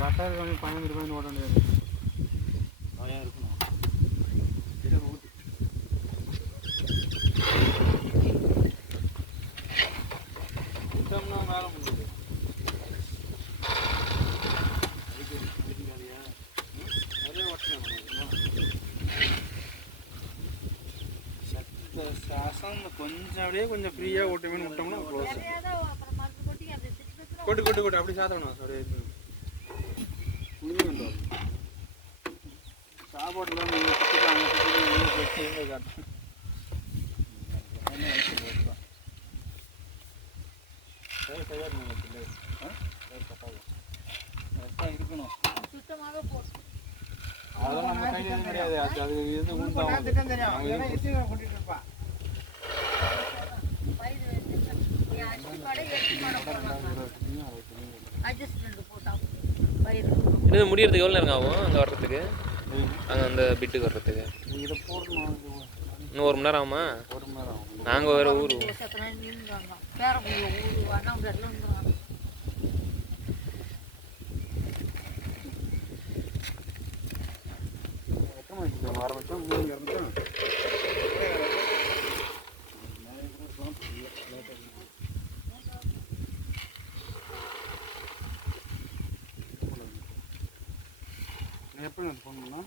Butter கொஞ்சம் 15 ரூபாய் ஓட முடியாது. நோயாக இருக்கணும். விட்டோம்னா மேலே முடியுது. நிறைய ஓட்டணும். சாசம் கொஞ்சம் அப்படியே கொஞ்சம் ஃப்ரீயாக ஓட்டுமே விட்டோம்னா க்ளோஸ். கொட்டு கொட்டு கொட்டு அப்படி சாத்தணும். அப்படியே சாப்பாடுலாம் நீங்கள் இருக்கணும். அதெல்லாம் நம்ம கையில் எதுவும் கிடையாது. அது எது இன்னும் முடியறதுக்கு எவ்வளோ நேரம் ஆகும் அங்கே வர்றதுக்கு? அங்கே அந்த பிட்டுக்கு வர்றதுக்கு இதை போடணும். இன்னும் 1 மணி நேரம் ஆகுமா? 1 மணி நேரம் ஆகும். நாங்கள் வேறு ஊர் ஆரம்பித்தோம் 3 இறந்துட்டோம். எப்போ ஃபோன் பண்ணா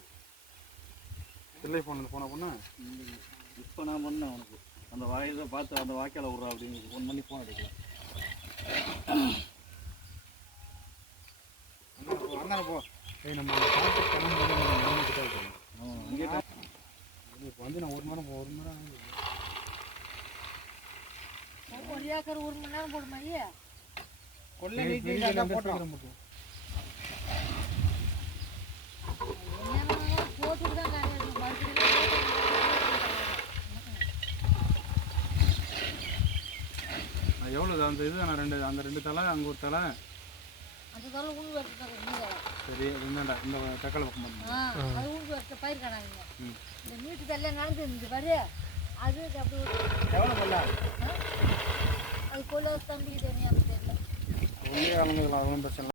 இல்லை ஃபோன் ஃபோனை பண்ணா இப்போ நான் பண்ணேன் உனக்கு அந்த வாயில பார்த்து அந்த வாய்க்கால விட்றா அப்படின்னு 1 மணி ஃபோன் அடிக்கலாம். அண்ணா போ நம்ம இப்போ வந்து நான் 1 மணி நேரம் போடுமா போட்டோம். எவ்வளோ அந்த இது நான் அந்த 2 தலை அங்கே ஒரு தலை சரி என்னடா இந்த தக்காளி பக்கம் எவ்வளோ பண்ணலாம் அது கொள்ள தம்பி தெரியும் ஒன்றே கலந்துக்கலாம். ஒன்றும் பிரச்சனை.